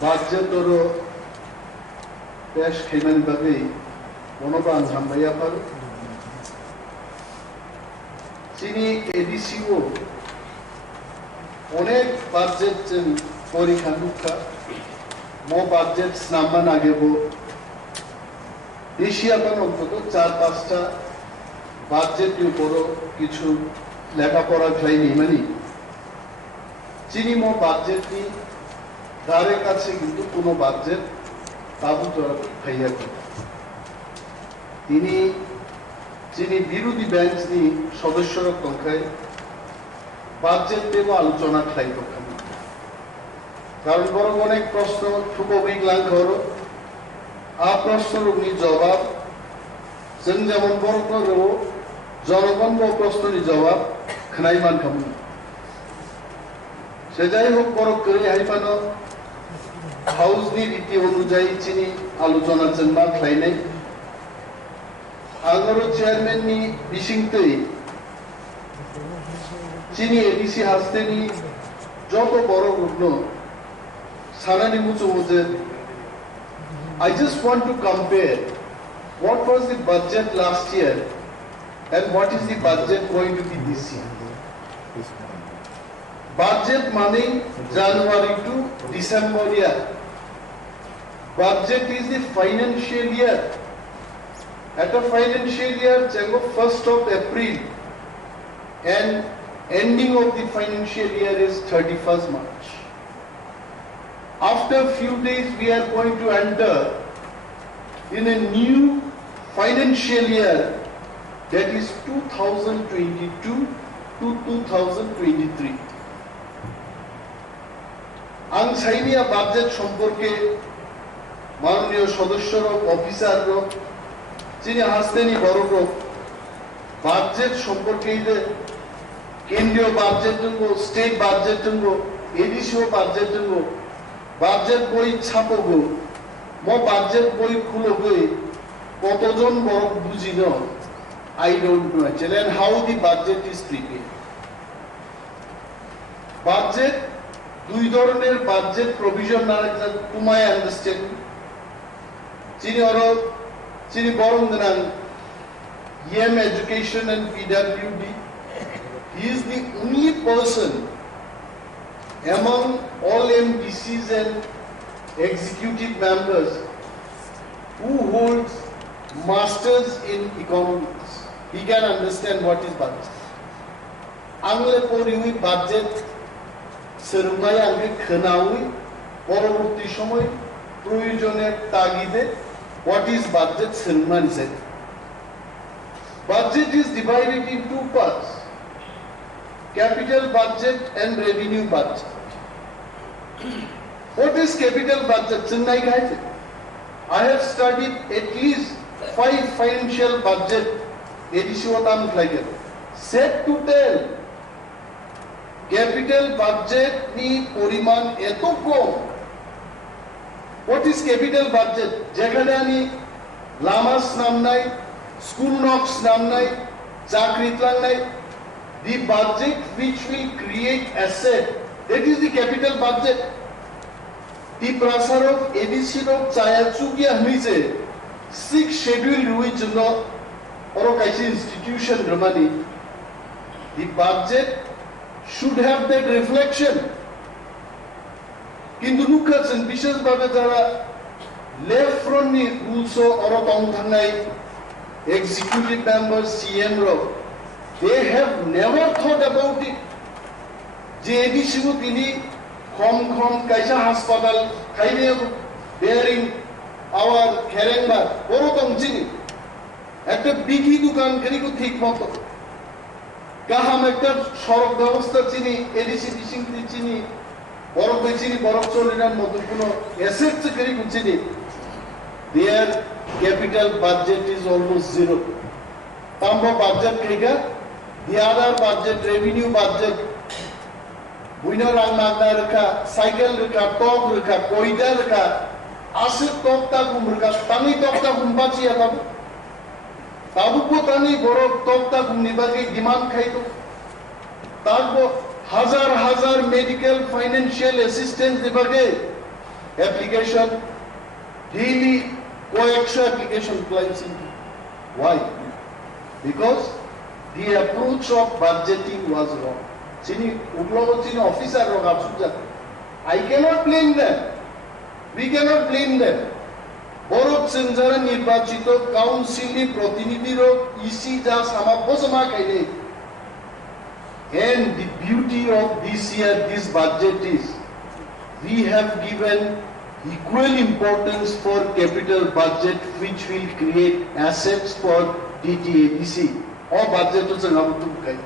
budgetoro pesh khaiman bagai monoban hambaya par chini ADC o onek budget porikha nukha mo budget snamman agebo Asia বান অন্তত 4-5টা বাজেটের উপরও কিছু লেখাপড়া খাইনি মানে চিনি মো বাজেট নি ধারে কাছে কিন্তু কোনো বাজেট তাবু তোরা খাইয়া তিনি যিনি বিরোধী বেঞ্চ নি সদস্যরা সংখ্যায় বাজেট দেব আলোচনা খাই কারণ বড় অনেক প্রশ্ন খুব অভিজ্ঞান করো প্রশ্নের জবাব যেমন বড় জনগণ প্রশ্নের জবাব খাই মান খাম সে যাই হোক বড় করে হাইপানো হাউস নি রীতি অনুযায়ী চিনি আলোচনা চেম্বা খাইনাই আগর চেয়ারম্যান নি বিশিংতেই চিনি এডিসি হাসতে নি যত বড় রুগ্ন সানানি মুচু মুচে I just want to compare what was the budget last year and what is the budget going to be this year. Budget money January to December year. Budget is the financial year. At a financial year, 1st of April and ending of the financial year is 31st March. After a few days, we are going to enter in a new financial year that is 2022 to 2023. আংসাইনিয়া বাজেট সম্পর্কে মাননীয় সদস্যর অফিসার যিনি হাসতেনি বড় budget সম্পর্কে কেন্দ্রীয় budget state budget এডিসিও বাজেট বাজেট বই ছাপবো মো বাজেট বই খুলবো কতজন বড় বুঝি না I don't know actually and how the budget is prepared. Budget দুই ধরনের বাজেট প্রভিশন না to my understanding চিনি বরং দেন EM Education and PWD. He is the only person among all MDCs and executive members who holds masters in economics. He can understand what is budget. Angle poriwi budget serumai ange khanawi পরবর্তী সময় প্রয়োজনের তাগিদে what is budget serumai said. Budget is divided in two parts. Capital budget and revenue budget. What is capital budget? I have studied at least 5 financial budget. Set to tell capital budget ni poriman eto kom. What is capital budget? Jekhane ani lamas nam nai, school knocks nam nai, chakri tlang nai. The budget which will create asset, that is the capital budget. The prasar of ADC of Chayachugia Mise, 6 schedule which no or institution Germany. The budget should have that reflection. Kintu nukatsen bishes bhabe jara left front ni rules or tongthangai executive members CM ro they have never thought about it. Je ADC ko tini khom kaisa hospital khaine bearing our kherengba boro tongchini একটা বিঘি দোকান কেরিকো ঠিক মতো কাহাম একটা সড়ক ব্যবস্থা চিনি এডিসি ফিশিং চিনি বরফ চিনি বরফ চলিনার মতো কোনো অ্যাসেট কেরিকো চিনি their capital budget is almost zero তাম্বা বাজেট কেগা the other budget revenue budget বুইনা রাং নাগনা রেখা সাইকেল রেখা টক রেখা কইদা রেখা আসে টকটা গুম রেখা তানি টকটা গুম বাঁচিয়া তাবো তাবুকো তানি বড় টকটা গুম নিবাগে ডিমান্ড খাইতো তারপর হাজার হাজার মেডিকেল ফাইন্যান্সিয়াল অ্যাসিস্ট্যান্স বিভাগে অ্যাপ্লিকেশন daily কয়েকশো অ্যাপ্লিকেশন ক্লাইন্টস why because the approach of budgeting was wrong chini uglo chini officer rog absuja I cannot blame them we cannot blame them borok senjara nirbachito council ni protinidhi rog isi ja samabosama kaile and the beauty of this year this budget is we have given equal importance for capital budget which will create assets for ADC or budget to sangabutu kai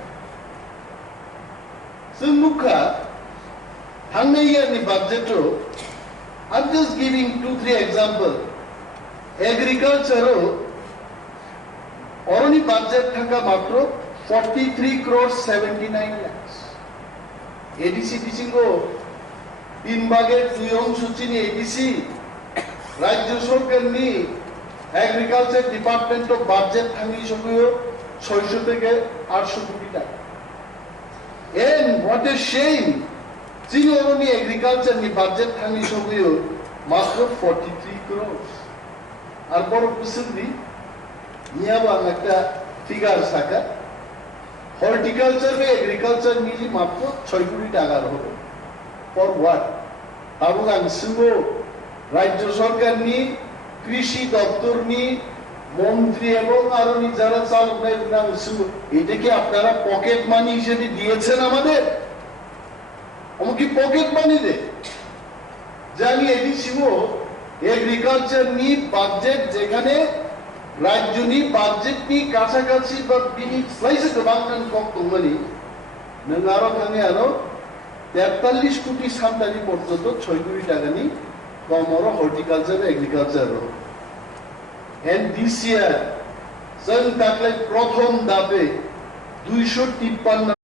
sumukha hangaya ni budget I'm just giving 2-3 example agriculture oroni budget thaka matro 43 crores 79 lakhs ADC bisingo 3 ভাগের 2 অংশ চিনি এডিসি রাজ্য সরকার নি agriculture department of budget থাকি সবই 600 থেকে 800 কোটি টাকা এন্ড হোয়াট এ শেম চিনি অরনি এগ্রিকালচার নি বাজেট থাকি সবই মাত্র 43 crores আর বড় কুসুন্দি নিয়াবা একটা ফিগার সাকা হর্টিকালচার বে এগ্রিকালচার মিলি মাত্র 6 কোটি টাকার হবে for what তাবুগান সুগো রাজ্য সরকার নি কৃষি দপ্তর নি মন্ত্রী এবং আরো নি যারা চালক নাম সুগো এটা কি আপনারা পকেট মানি হিসেবে দিয়েছেন আমাদের আমাকে পকেট মানি দে জানি এডি সুগো এগ্রিকালচার নি বাজেট যেখানে রাজ্য নি বাজেট নি কাছাকাছি বা বিনি স্লাইসে বাংলান কম তোমনি নঙ্গারো থাঙ্গে আরো 43 কোটি সামতানি পর্যন্ত 6 কোটি টাকা নি কমর horticulture agriculture and this year সন তাকলে প্রথম দাবে 253